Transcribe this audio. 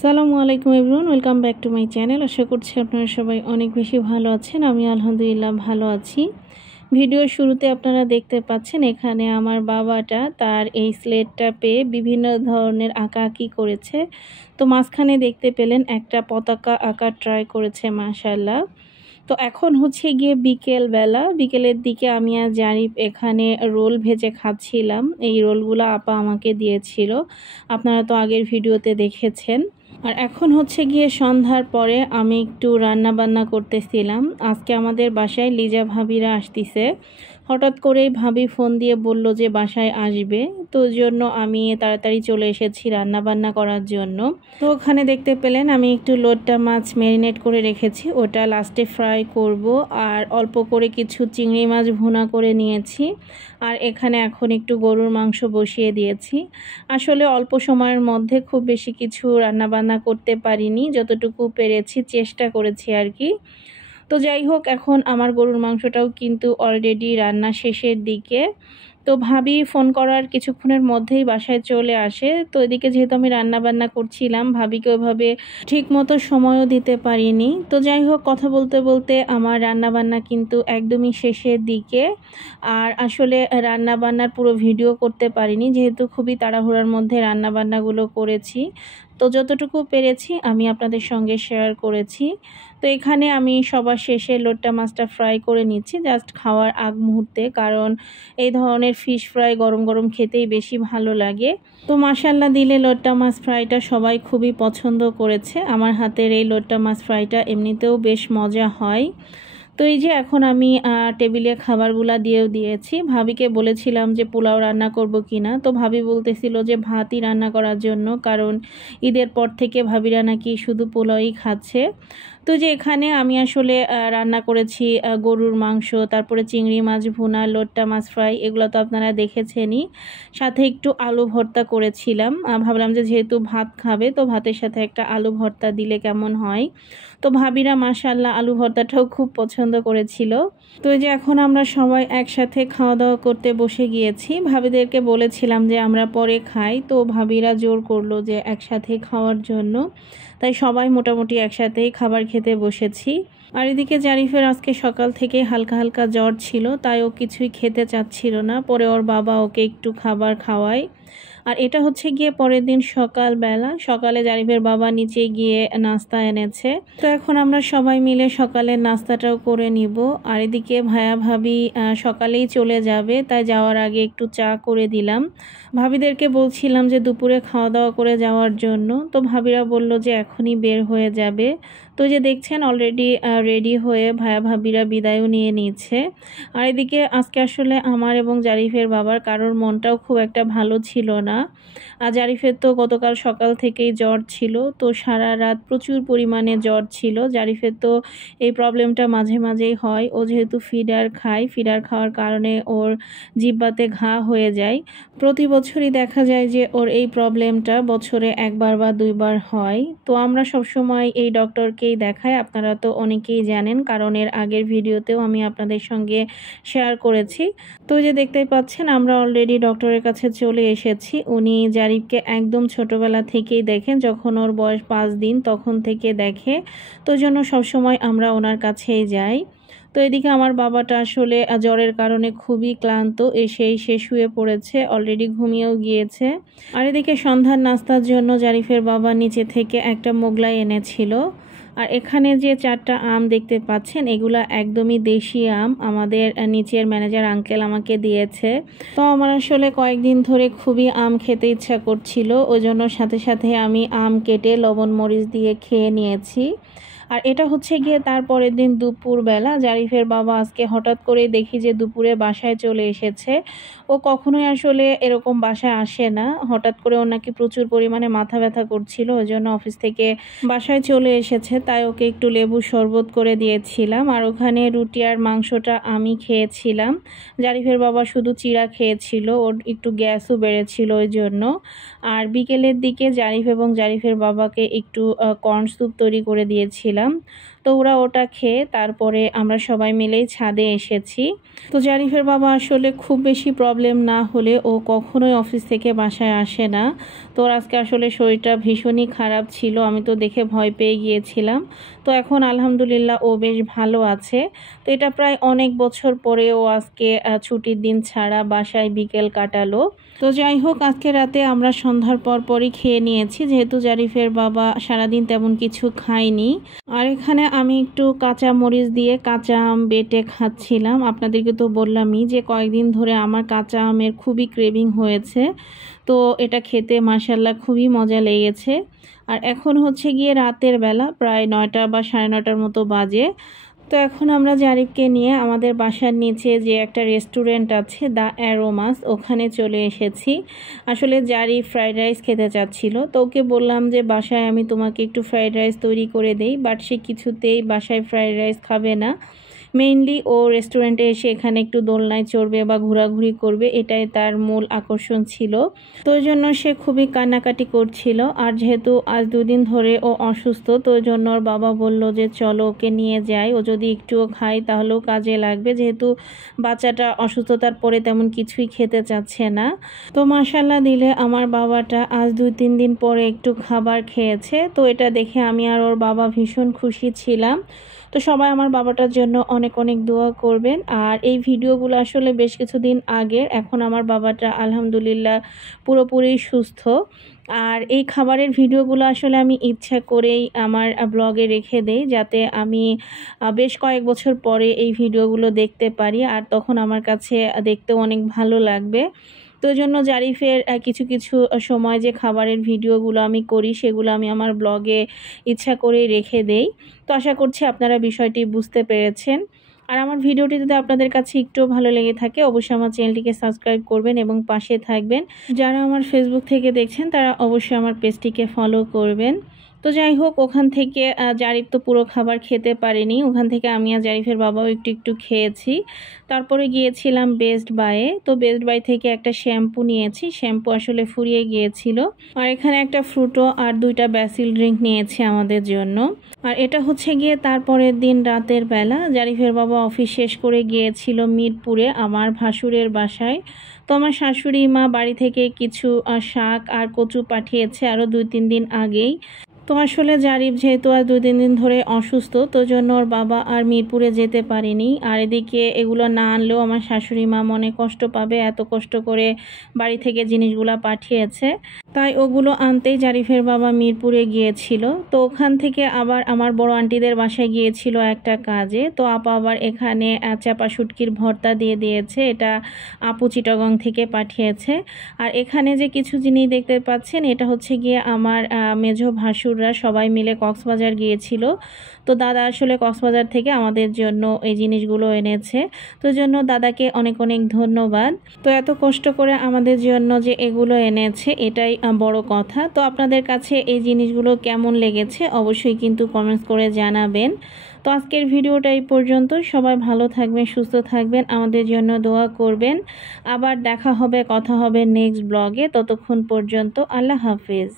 আসসালামু আলাইকুম everyone, welcome back to my channel. আশা করছি আপনারা সবাই অনেক বেশি ভালো আছেন। আমি আলহামদুলিল্লাহ ভালো আছি। ভিডিওর শুরুতে আপনারা দেখতে পাচ্ছেন এখানে আমার বাবাটা তার এই স্লেটটা পেয়ে বিভিন্ন ধরনের আঁকাআঁকি করেছে। তো মাঝখানে দেখতে পেলেন একটা পতাকা আঁকা ট্রাই করেছে, মাশাআল্লাহ। তো এখন হচ্ছে গিয়ে বিকেলের দিকে আমি আর জারিফ এখানে রোল ভেজে খাচ্ছিলাম। এই রোলগুলো আপা আমাকে দিয়েছিল, আপনারা তো আগের ভিডিওতে দেখেছেন। আর এখন হচ্ছে গিয়ে সন্ধ্যার পরে আমি একটু রান্না বান্না করতেছিলাম। আজকে আমাদের বাসায় লিজা ভাবিরা আসতিছে। হঠাৎ করেই ভাবি ফোন দিয়ে বলল যে বাসায় আসবে, তো ওই জন্য আমি তাড়াতাড়ি চলে এসেছি রান্না বান্না করার জন্য। তো ওখানে দেখতে পেলেন আমি একটু লোট্টা মাছ ম্যারিনেট করে রেখেছি, ওটা লাস্টে ফ্রাই করব। আর অল্প করে কিছু চিংড়ি মাছ ভুনা করে নিয়েছি। আর এখানে এখন একটু গরুর মাংস বসিয়ে দিয়েছি। আসলে অল্প সময়ের মধ্যে খুব বেশি কিছু রান্নাবান্না করতে পারিনি, যতটুকু পেরেছি চেষ্টা করেছি আর কি। তো যাই হোক, এখন আমার গরুর মাংসটাও কিন্তু অলরেডি রান্না শেষের দিকে। তো ভাবি ফোন করার কিছুক্ষণের মধ্যেই বাসায় চলে আসে। তো এদিকে যেহেতু আমি রান্না বান্না করছিলাম, ভাবিকে ওইভাবে ঠিক মতো সময়ও দিতে পারিনি। তো যাই হোক, কথা বলতে বলতে আমার রান্না বান্না কিন্তু একদমই শেষের দিকে। আর আসলে রান্না বান্নার পুরো ভিডিও করতে পারিনি, যেহেতু খুবই তাড়াহুড়ার মধ্যে রান্না বান্নাগুলো করেছি। তো যতটুকু পেরেছি আমি আপনাদের সঙ্গে শেয়ার করেছি। তো এখানে আমি সবার শেষে লোট্টা মাছটা ফ্রাই করে নিচ্ছি, জাস্ট খাওয়ার আগ মুহূর্তে, কারণ এই ধরনের ফিশ ফ্রাই গরম গরম খেতেই বেশি ভালো লাগে। তো মাশাল্লাহ দিলে লোট্টা মাছ ফ্রাইটা সবাই খুবই পছন্দ করেছে। আমার হাতের এই লোট্টা মাছ ফ্রাইটা এমনিতেও বেশ মজা হয়। তো এই যে এখন আমি টেবিলে খাবারগুলা দিয়েও দিয়েছি। ভাবিকে বলেছিলাম যে পোলাও রান্না করব কিনা, তো ভাবি বলতেছিল যে ভাতই রান্না করার জন্য, কারণ ঈদের পর থেকে ভাবিরা নাকি শুধু পোলাওই খাচ্ছে। তো যে এখানে আমি আসলে রান্না করেছি গরুর মাংস, তারপরে চিংড়ি মাছ ভুনা, লোট্টা মাছ ফ্রাই, এগুলো তো আপনারা দেখেছেনই। সাথে একটু আলু ভর্তা করেছিলাম। ভাবলাম যে যেহেতু ভাত খাবে, তো ভাতের সাথে একটা আলু ভর্তা দিলে কেমন হয়। তো ভাবিরা মাশাআল্লাহ আলু ভর্তাটাও খুব পছন্দ করেছিল। তো এই যে এখন আমরা সবাই একসাথে খাওয়া দাওয়া করতে বসে গিয়েছি। ভাবিদেরকে বলেছিলাম যে আমরা পরে খাই, তো ভাবিরা জোর করলো যে একসাথে খাওয়ার জন্য। তাই সবাই মোটামুটি একসাথেই খাবার খেতে বসেছি। আর এদিকে জারিফের আজকে সকাল থেকে হালকা হালকা জ্বর ছিল, তাই ও কিছুই খেতে চাচ্ছিল না। পরে ওর বাবা ওকে একটু খাবার খাওয়ায়। আর এটা হচ্ছে গিয়ে পরের দিন সকালে জারিফের বাবা নিচে গিয়ে নাস্তা এনেছে। তো এখন আমরা সবাই মিলে সকালের নাস্তাটাও করে নিব। আর এদিকে ভাইয়া ভাবি সকালেই চলে যাবে, তাই যাওয়ার আগে একটু চা করে দিলাম। ভাবিদেরকে বলছিলাম যে দুপুরে খাওয়া দাওয়া করে যাওয়ার জন্য, তো ভাবিরা বলল যে এখনই বের হয়ে যাবে। তো যে দেখছেন অলরেডি রেডি হয়ে ভাইয়া ভাবিরা বিদায়ও নিয়ে নিচ্ছে। আর এদিকে আজকে আসলে আমার এবং জারিফের বাবার কারোর মনটাও খুব একটা ভালো ছিল না। আর জারিফের তো গতকাল সকাল থেকেই জ্বর ছিল, তো সারা রাত প্রচুর পরিমাণে জ্বর ছিল। জারিফের তো এই প্রবলেমটা মাঝে মাঝেই হয়। ও যেহেতু ফিডার খাওয়ার কারণে ওর জিহ্বাতে ঘা হয়ে যায়। প্রতি বছরই দেখা যায় যে ওর এই প্রবলেমটা বছরে একবার বা দুইবার হয়। তো আমরা সবসময় এই ডক্টরকেই দেখাই, আপনারা তো অনেকেই জানেন, কারণ এর আগের ভিডিওতেও আমি আপনাদের সঙ্গে শেয়ার করেছি। তো যে দেখতেই পাচ্ছেন আমরা অলরেডি ডক্টরের কাছে চলে এসেছি। উনি জারিফকে একদম ছোটবেলা থেকেই দেখেন, যখন ওর বয়স 5 দিন তখন থেকে দেখে, তো জন্য সবসময় আমরা ওনার কাছেই যাই। তো এদিকে আমার বাবাটা আসলে জ্বরের কারণে খুবই ক্লান্ত, এসেই সে শুয়ে পড়েছে, অলরেডি ঘুমিয়েও গিয়েছে। আর এদিকে সন্ধ্যার নাস্তার জন্য জারিফের বাবা নিচে থেকে একটা মোগলাই এনেছিল। আর এখানে যে 4টা আম দেখতে পাচ্ছেন, এগুলা একদমই দেশি আম, আমাদের নিচের ম্যানেজার আঙ্কেল আমাকে দিয়েছে। তো আমার আসলে কয়েকদিন ধরে খুবই আম খেতে ইচ্ছা করছিল, ওই জন্য সাথে সাথে আমি আম কেটে লবণ মরিচ দিয়ে খেয়ে নিয়েছি। আর এটা হচ্ছে গিয়ে তারপরের দিন দুপুরবেলা। জারিফের বাবা আজকে হঠাৎ করে দেখি যে দুপুরে বাসায় চলে এসেছে। ও কখনোই আসলে এরকম বাসায় আসে না। হঠাৎ করে ওর নাকি প্রচুর পরিমাণে মাথা ব্যথা করছিল, ওই জন্য অফিস থেকে বাসায় চলে এসেছে। তাই ওকে একটু লেবু শরবত করে দিয়েছিলাম। আর ওখানে রুটি আর মাংসটা আমি খেয়েছিলাম। জারিফের বাবা শুধু চিড়া খেয়েছিল, ওর একটু গ্যাসও বেড়েছিল ওই জন্য। আর বিকেলের দিকে জারিফ এবং জারিফের বাবাকে একটু কর্ন স্যুপ তৈরি করে দিয়েছিলাম। তো ওরা ওটা খেয়ে তারপরে আমরা সবাই মিলেই ছাদে এসেছি। তো জারিফের বাবা আসলে খুব বেশি প্রবলেম না হলে ও কখনোই অফিস থেকে বাসায় আসে না। তো ওর আজকে আসলে শরীরটা ভীষণই খারাপ ছিল, আমি তো দেখে ভয় পেয়ে গিয়েছিলাম। তো এখন আলহামদুলিল্লাহ ও বেশ ভালো আছে। তো এটা প্রায় অনেক বছর পরে ও আজকে ছুটির দিন ছাড়া বাসায় বিকেল কাটালো। তো যাই হোক, আজকে রাতে আমরা সন্ধ্যার পরই খেয়ে নিয়েছি, যেহেতু জারিফের বাবা সারাদিন তেমন কিছু খায়নি। আর এখানে আমি একটু কাঁচা মরিচ দিয়ে কাঁচা আম বেটে খাচ্ছিলাম। আপনাদেরকে তো বললামই যে কয়েকদিন ধরে আমার কাঁচা আমের খুবই ক্রেভিং হয়েছে। তো এটা খেতে মাশাআল্লাহ খুবই মজা লেগেছে। আর এখন হচ্ছে গিয়ে রাতের বেলা, প্রায় 9টা বা 9:30 মতো বাজে। তো এখন আমরা জারিফকে নিয়ে আমাদের বাসার নিচে যে একটা রেস্টুরেন্ট আছে দ্য অ্যারোমাস, ওখানে চলে এসেছি। আসলে জারিফ ফ্রাইড রাইস খেতে চাচ্ছিল, তো ওকে বললাম যে বাসায় আমি তোমাকে একটু ফ্রাইড রাইস তৈরি করে দেই, বাট সে কিছুতেই বাসায় ফ্রাইড রাইস খাবে না। মেইনলি ও রেস্টুরেন্টে এসে এখানে একটু দোলনায় চড়বে বা ঘোরাঘুরি করবে, এটাই তার মূল আকর্ষণ ছিল। তো ওই জন্য সে খুবই কান্নাকাটি করছিল। আর যেহেতু আজ 2 দিন ধরে ও অসুস্থ, তো ওই জন্য ওর বাবা বলল যে চলো ওকে নিয়ে যাই, ও যদি একটুও খায় তাহলেও কাজে লাগবে, যেহেতু বাচ্চাটা অসুস্থতার পরে তেমন কিছুই খেতে চাচ্ছে না। তো মাশাআল্লাহ দিলে আমার বাবাটা আজ 2-3 দিন পরে একটু খাবার খেয়েছে। তো এটা দেখে আমি আর ওর বাবা ভীষণ খুশি ছিলাম। তো সবাই আমার বাবাটার জন্য অনেক অনেক দোয়া করবেন। আর এই ভিডিওগুলো আসলে বেশ কিছুদিন আগের, এখন আমার বাবাটা আলহামদুলিল্লাহ পুরোপুরি সুস্থ। আর এই খাবারের ভিডিওগুলো আসলে আমি ইচ্ছা করেই আমার ব্লগে রেখে দেই, যাতে আমি বেশ কয়েক বছর পরে এই ভিডিওগুলো দেখতে পারি, আর তখন আমার কাছে দেখতেও অনেক ভালো লাগবে। তো এই জন্য জারিফের কিছু কিছু সময় যে খাবারের ভিডিওগুলো আমি করি, সেগুলো আমি আমার ব্লগে ইচ্ছা করেই রেখে দেই। তো আশা করছি আপনারা বিষয়টি বুঝতে পেরেছেন। আর আমার ভিডিওটি যদি আপনাদের কাছে একটু ভালো লেগে থাকে, অবশ্যই আমার চ্যানেলটিকে সাবস্ক্রাইব করবেন এবং পাশে থাকবেন। যারা আমার ফেসবুক থেকে দেখছেন তারা অবশ্যই আমার পেজটিকে ফলো করবেন। তো যাই হোক, ওখান থেকে জারিফ তো পুরো খাবার খেতে পারেনি, ওখান থেকে আমি আর জারিফের বাবাও একটু একটু খেয়েছি। তারপরে গিয়েছিলাম বেস্ট বাইয়ে। তো বেস্ট বাই থেকে একটা শ্যাম্পু নিয়েছি, শ্যাম্পু আসলে ফুরিয়ে গিয়েছিল। আর এখানে একটা ফ্রুটো আর 2টা ব্যাসিল ড্রিঙ্ক নিয়েছি আমাদের জন্য। আর এটা হচ্ছে গিয়ে তারপরের দিন রাতের বেলা, জারিফের বাবা অফিস শেষ করে গিয়েছিল মিরপুরে আমার ভাসুরের বাসায়। তো আমার শাশুড়ি মা বাড়ি থেকে কিছু শাক আর কচু পাঠিয়েছে আরও 2-3 দিন আগেই। তো আসলে জারিফ যেহেতু আর 2-3 দিন ধরে অসুস্থ, তো জন্য ওর বাবা আর মিরপুরে যেতে পারেনি। আর এদিকে এগুলো না আনলেও আমার শাশুড়ি মা মনে কষ্ট পাবে, এত কষ্ট করে বাড়ি থেকে জিনিসগুলো পাঠিয়েছে। তাই ওগুলো আনতেই জারিফের বাবা মিরপুরে গিয়েছিল। তো ওখান থেকে আবার আমার বড় আন্টিদের বাসায় গিয়েছিল একটা কাজে। তো আপা আবার এখানে চাপা শুটকির ভর্তা দিয়ে দিয়েছে, এটা আপু চিটাগং থেকে পাঠিয়েছে। আর এখানে যে কিছু জিনিস দেখতে পাচ্ছেন, এটা হচ্ছে গিয়ে আমার মেজো ভাসুররা সবাই মিলে কক্সবাজার গিয়েছিল। তো দাদা আসলে কক্সবাজার থেকে আমাদের জন্য এই জিনিসগুলো এনেছে। তো জন্য দাদাকে অনেক অনেক ধন্যবাদ। তো এত কষ্ট করে আমাদের জন্য যে এগুলো এনেছে, এটাই বড় কথা। তো আপনাদের কাছে এই জিনিসগুলো কেমন লেগেছে অবশ্যই কিন্তু কমেন্টস করে জানাবেন। তো আজকের ভিডিওটা এই পর্যন্ত। সবাই ভালো থাকবেন, সুস্থ থাকবেন, আমাদের জন্য দোয়া করবেন। আবার দেখা হবে, কথা হবে নেক্সট ব্লগে। ততক্ষণ পর্যন্ত আল্লাহ হাফেজ।